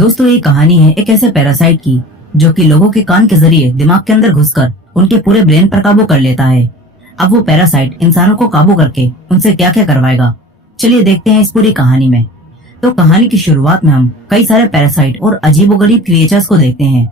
दोस्तों, ये कहानी है एक ऐसे पैरासाइट की जो कि लोगों के कान के जरिए दिमाग के अंदर घुसकर उनके पूरे ब्रेन पर काबू कर लेता है। अब वो पैरासाइट इंसानों को काबू करके उनसे क्या क्या करवाएगा, चलिए देखते हैं इस पूरी कहानी में। तो कहानी की शुरुआत में हम कई सारे पैरासाइट और अजीबोगरीब क्रिएचर्स को देखते हैं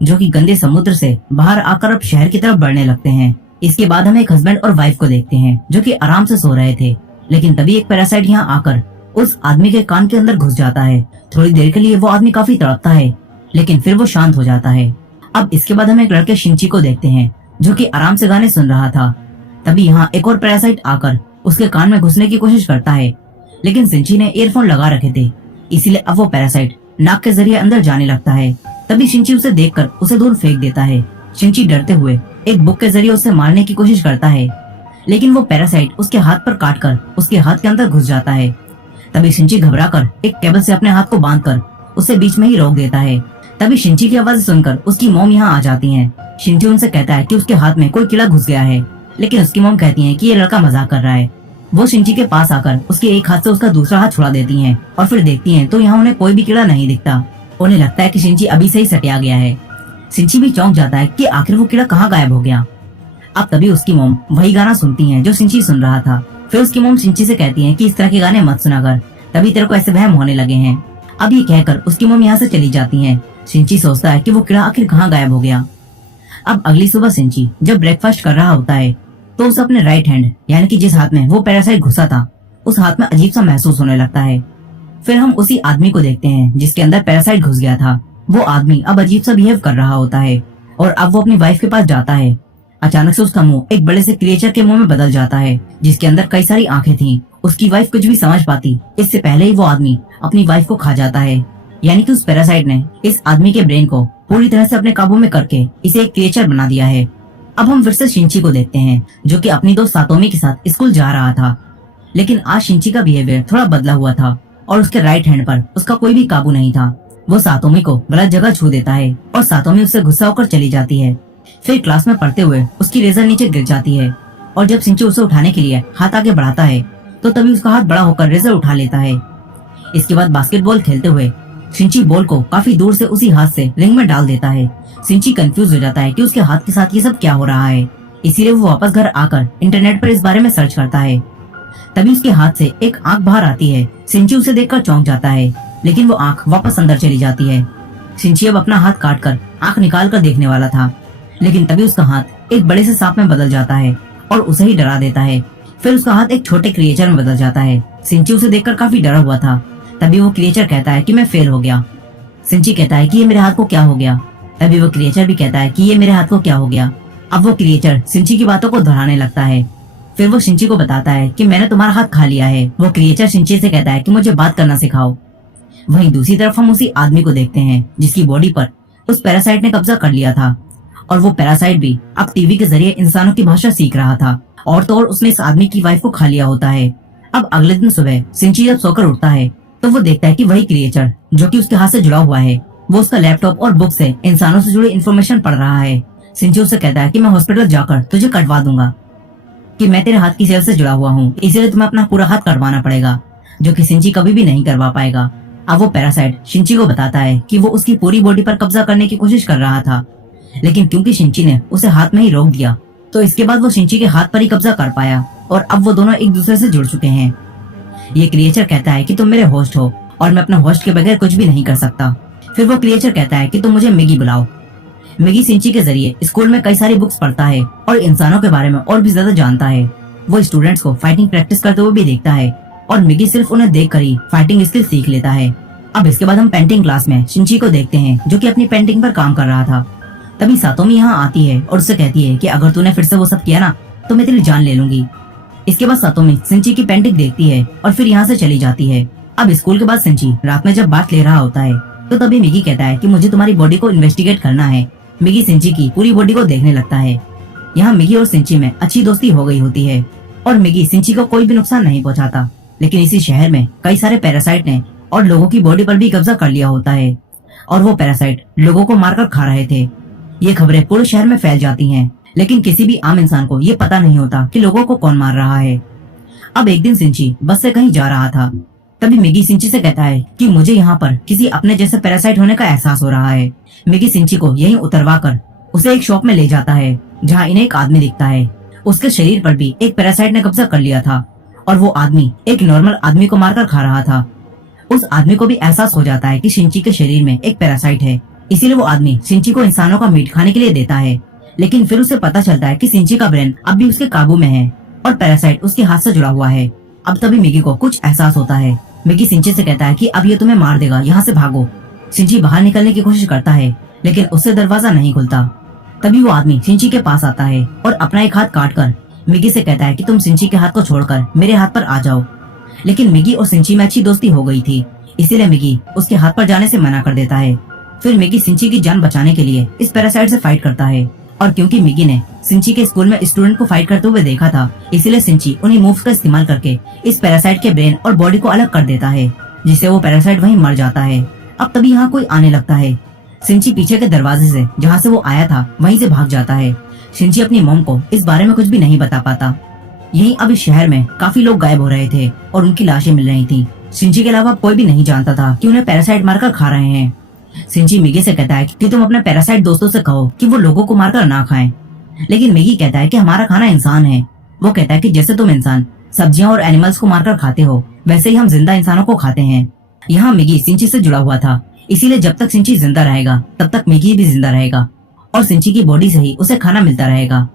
जो कि गंदे समुद्र से बाहर आकर अब शहर की तरफ बढ़ने लगते हैं। इसके बाद हम एक हस्बैंड और वाइफ को देखते हैं जो कि आराम से सो रहे थे, लेकिन तभी एक पैरासाइट यहाँ आकर उस आदमी के कान के अंदर घुस जाता है। थोड़ी देर के लिए वो आदमी काफी तड़पता है, लेकिन फिर वो शांत हो जाता है। अब इसके बाद हम एक लड़के शिंची को देखते हैं जो कि आराम से गाने सुन रहा था। तभी यहाँ एक और पैरासाइट आकर उसके कान में घुसने की कोशिश करता है, लेकिन शिंची ने ईयरफोन लगा रखे थे, इसीलिए अब वो पैरासाइट नाक के जरिए अंदर जाने लगता है। तभी शिंची उसे देखकर उसे दूर फेंक देता है। शिंची डरते हुए एक बुक के जरिए उसे मारने की कोशिश करता है, लेकिन वो पैरासाइट उसके हाथ पर काटकर उसके हाथ के अंदर घुस जाता है। तभी शिंची घबराकर एक केबल से अपने हाथ को बांधकर उसे बीच में ही रोक देता है। तभी शिंची की आवाज सुनकर उसकी मॉम यहाँ आ जाती हैं। शिंची उनसे कहता है कि उसके हाथ में कोई कीड़ा घुस गया है, लेकिन उसकी मॉम कहती है कि ये लड़का मजाक कर रहा है। वो शिंची के पास आकर उसके एक हाथ से उसका दूसरा हाथ छुड़ा देती हैं और फिर देखती हैं तो यहाँ उन्हें कोई भी कीड़ा नहीं दिखता। उन्हें लगता है कि शिंची अभी से ही सटिया गया है। शिंची भी चौंक जाता है कि आखिर वो कीड़ा कहाँ गायब हो गया। अब तभी उसकी मॉम वही गाना सुनती हैं जो शिंची सुन रहा था। फिर उसकी मॉम शिंची से कहती है कि इस तरह के गाने मत सुना कर, तभी तेरे को ऐसे वहम होने लगे हैं। अब ये कहकर उसकी मॉम यहाँ से चली जाती हैं। शिंची सोचता है कि वो कीड़ा आखिर कहाँ गायब हो गया। अब अगली सुबह शिंची जब ब्रेकफास्ट कर रहा होता है तो उसे अपने राइट हैंड यानी कि जिस हाथ में वो पैरासाइट घुसा था उस हाथ में अजीब सा महसूस होने लगता है। फिर हम उसी आदमी को देखते हैं जिसके अंदर पैरासाइट घुस गया था। वो आदमी अब अजीब सा बिहेव कर रहा होता है और अब वो अपनी वाइफ के पास जाता है। अचानक से उसका मुंह एक बड़े से क्रिएचर के मुंह में बदल जाता है जिसके अंदर कई सारी आंखें थीं। उसकी वाइफ कुछ भी समझ पाती इससे पहले ही वो आदमी अपनी वाइफ को खा जाता है। यानी कि उस पैरासाइट ने इस आदमी के ब्रेन को पूरी तरह से अपने काबू में करके इसे एक क्रिएचर बना दिया है। अब हम फिर से शिंची को देखते हैं जो कि अपनी दोस्त सातोमी के साथ स्कूल जा रहा था, लेकिन आज शिंची का बिहेवियर थोड़ा बदला हुआ था और उसके राइट हैंड पर उसका कोई भी काबू नहीं था। वो सातोमी को गलत जगह छू देता है और सातोमी उससे गुस्सा होकर चली जाती है। फिर क्लास में पढ़ते हुए उसकी रेजर नीचे गिर जाती है और जब शिंची उसे उठाने के लिए हाथ आगे बढ़ाता है तो तभी उसका हाथ बड़ा होकर रेजर उठा लेता है। इसके बाद बास्केटबॉल खेलते हुए शिंची बॉल को काफी दूर से उसी हाथ से रिंग में डाल देता है। शिंची कंफ्यूज हो जाता है कि उसके हाथ के साथ ये सब क्या हो रहा है, इसीलिए वो वापस घर आकर इंटरनेट पर इस बारे में सर्च करता है। तभी उसके हाथ से एक आंख बाहर आती है। शिंची उसे देखकर चौंक जाता है, लेकिन वो आंख वापस अंदर चली जाती है। शिंची अब अपना हाथ काटकर आंख निकाल कर देखने वाला था, लेकिन तभी उसका हाथ एक बड़े से सांप में बदल जाता है और उसे ही डरा देता है। फिर उसका हाथ एक छोटे क्रिएचर में बदल जाता है। शिंची उसे देखकर काफी डरा हुआ था। तभी वो क्रिएचर कहता है कि मैं फेल हो गया। शिंची कहता है कि ये मेरे हाथ को क्या हो गया। तभी वो क्रिएचर भी कहता है कि ये मेरे हाथ को क्या हो गया। अब वो क्रिएचर शिंची की बातों को दोहराने लगता है। फिर वो शिंची को बताता है कि मैंने तुम्हारा हाथ खा लिया है। वो क्रिएचर शिंची से कहता है कि मुझे बात करना सिखाओ। वहीं दूसरी तरफ हम उसी आदमी को देखते हैं जिसकी बॉडी पर उस पैरासाइट ने कब्जा कर लिया था और वो पैरासाइट भी अब टीवी के जरिए इंसानों की भाषा सीख रहा था। और तो और उसने इस आदमी की वाइफ को खा लिया होता है। अब अगले दिन सुबह शिंची जब सोकर उठता है तो वो देखता है कि वही क्रिएचर जो कि उसके हाथ से जुड़ा हुआ है वो उसका लैपटॉप और बुक से इंसानों से जुड़ी इन्फॉर्मेशन पढ़ रहा है। शिंची उससे कहता है कि मैं हॉस्पिटल जाकर तुझे कटवा दूंगा, कि मैं तेरे हाथ की सेल से जुड़ा हुआ हूँ, इसलिए तुम्हें अपना पूरा हाथ कटवाना पड़ेगा, जो कि शिंची कभी भी नहीं करवा पाएगा। अब वो पैरासाइट शिंची को बताता है कि वो उसकी पूरी बॉडी पर कब्जा करने की कोशिश कर रहा था, लेकिन क्योंकि शिंची ने उसे हाथ में ही रोक दिया तो इसके बाद वो शिंची के हाथ पर ही कब्जा कर पाया और अब वो दोनों एक दूसरे से जुड़ चुके हैं। ये क्रिएचर कहता है कि तुम मेरे होस्ट हो और मैं अपना होस्ट के बगैर कुछ भी नहीं कर सकता। फिर वो क्रिएचर कहता है कि तुम मुझे मिगी बुलाओ। मिगी शिंची के जरिए स्कूल में कई सारी बुक्स पढ़ता है और इंसानों के बारे में और भी ज्यादा जानता है। वो स्टूडेंट्स को फाइटिंग प्रैक्टिस करते हुए भी देखता है और मिगी सिर्फ उन्हें देखकर ही फाइटिंग स्किल सीख लेता है। अब इसके बाद हम पेंटिंग क्लास में शिंची को देखते हैं जो कि अपनी पेंटिंग पर काम कर रहा था। तभी सातोमी यहाँ आती है और उससे कहती है कि अगर तूने फिर से वो सब किया ना तो मैं तेरी जान ले लूंगी। इसके बाद सातोमी शिंची की पेंटिंग देखती है और फिर यहाँ से चली जाती है। अब स्कूल के बाद शिंची रात में जब बात ले रहा होता है तो तभी मिगी कहता है कि मुझे तुम्हारी बॉडी को इन्वेस्टिगेट करना है। मिगी शिंची की पूरी बॉडी को देखने लगता है। यहाँ मिगी और शिंची में अच्छी दोस्ती हो गई होती है और मिगी शिंची को कोई भी नुकसान नहीं पहुँचाता, लेकिन इसी शहर में कई सारे पैरासाइट ने और लोगों की बॉडी पर भी कब्जा कर लिया होता है और वो पैरासाइट लोगों को मारकर खा रहे थे। ये खबरें पूरे शहर में फैल जाती हैं, लेकिन किसी भी आम इंसान को ये पता नहीं होता कि लोगों को कौन मार रहा है। अब एक दिन शिंची बस से कहीं जा रहा था, तभी मिगी सिंची से कहता है कि मुझे यहाँ पर किसी अपने जैसे पैरासाइट होने का एहसास हो रहा है। मिगी सिंची को यहीं उतरवा कर उसे एक शॉप में ले जाता है जहाँ इन्हें एक आदमी दिखता है। उसके शरीर पर भी एक पैरासाइट ने कब्जा कर लिया था और वो आदमी एक नॉर्मल आदमी को मारकर खा रहा था। उस आदमी को भी एहसास हो जाता है कि सिंची के शरीर में एक पैरासाइट है, इसीलिए वो आदमी सिंची को इंसानों का मीट खाने के लिए देता है। लेकिन फिर उसे पता चलता है कि सिंची का ब्रेन अब भी उसके काबू में है और पैरासाइट उसके हाथ से जुड़ा हुआ है। अब तभी मिगी को कुछ एहसास होता है। मिगी सिंची से कहता है कि अब ये तुम्हें मार देगा, यहाँ से भागो। सिंची बाहर निकलने की कोशिश करता है लेकिन उससे दरवाजा नहीं खुलता। तभी वो आदमी सिंची के पास आता है और अपना एक हाथ काट कर मिगी से कहता है कि तुम सिंची के हाथ को छोड़कर मेरे हाथ पर आ जाओ। लेकिन मिगी और सिंची में अच्छी दोस्ती हो गई थी, इसीलिए मिगी उसके हाथ पर जाने से मना कर देता है। फिर मिगी सिंची की जान बचाने के लिए इस पैरासाइट से फाइट करता है और क्योंकि मिगी ने सिंची के स्कूल में स्टूडेंट को फाइट करते हुए देखा था, इसलिए सिंची उन्हीं मूव्स का इस्तेमाल करके इस पैरासाइट के ब्रेन और बॉडी को अलग कर देता है, जिससे वो पैरासाइट वहीं मर जाता है। अब तभी यहाँ कोई आने लगता है। सिंची पीछे के दरवाजे से जहाँ से वो आया था वहीं से भाग जाता है। सिंची अपनी मॉम को इस बारे में कुछ भी नहीं बता पाता। यहीं अब इस शहर में काफी लोग गायब हो रहे थे और उनकी लाशें मिल रही थी। सिंची के अलावा कोई भी नहीं जानता था कि उन्हें पैरासाइट मारकर खा रहे हैं। सिंची मिगी से कहता है कि तुम अपने पैरासाइट दोस्तों से कहो कि वो लोगों को मारकर ना खाएं। लेकिन मिगी कहता है कि हमारा खाना इंसान है। वो कहता है कि जैसे तुम इंसान सब्जियां और एनिमल्स को मारकर खाते हो, वैसे ही हम जिंदा इंसानों को खाते हैं। यहाँ मिगी सिंची से जुड़ा हुआ था, इसीलिए जब तक सिंची जिंदा रहेगा तब तक मिगी भी जिंदा रहेगा और सिंची की बॉडी से ही उसे खाना मिलता रहेगा।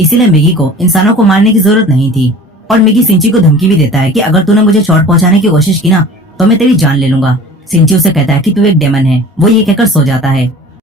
इसीलिए मिगी को इंसानों को मारने की जरूरत नहीं थी। और मिगी सिंची को धमकी भी देता है कि अगर तूने मुझे चोट पहुंचाने की कोशिश की ना तो मैं तेरी जान ले लूंगा। सिंची उसे कहता है कि तू एक डेमन है। वो ये कहकर सो जाता है।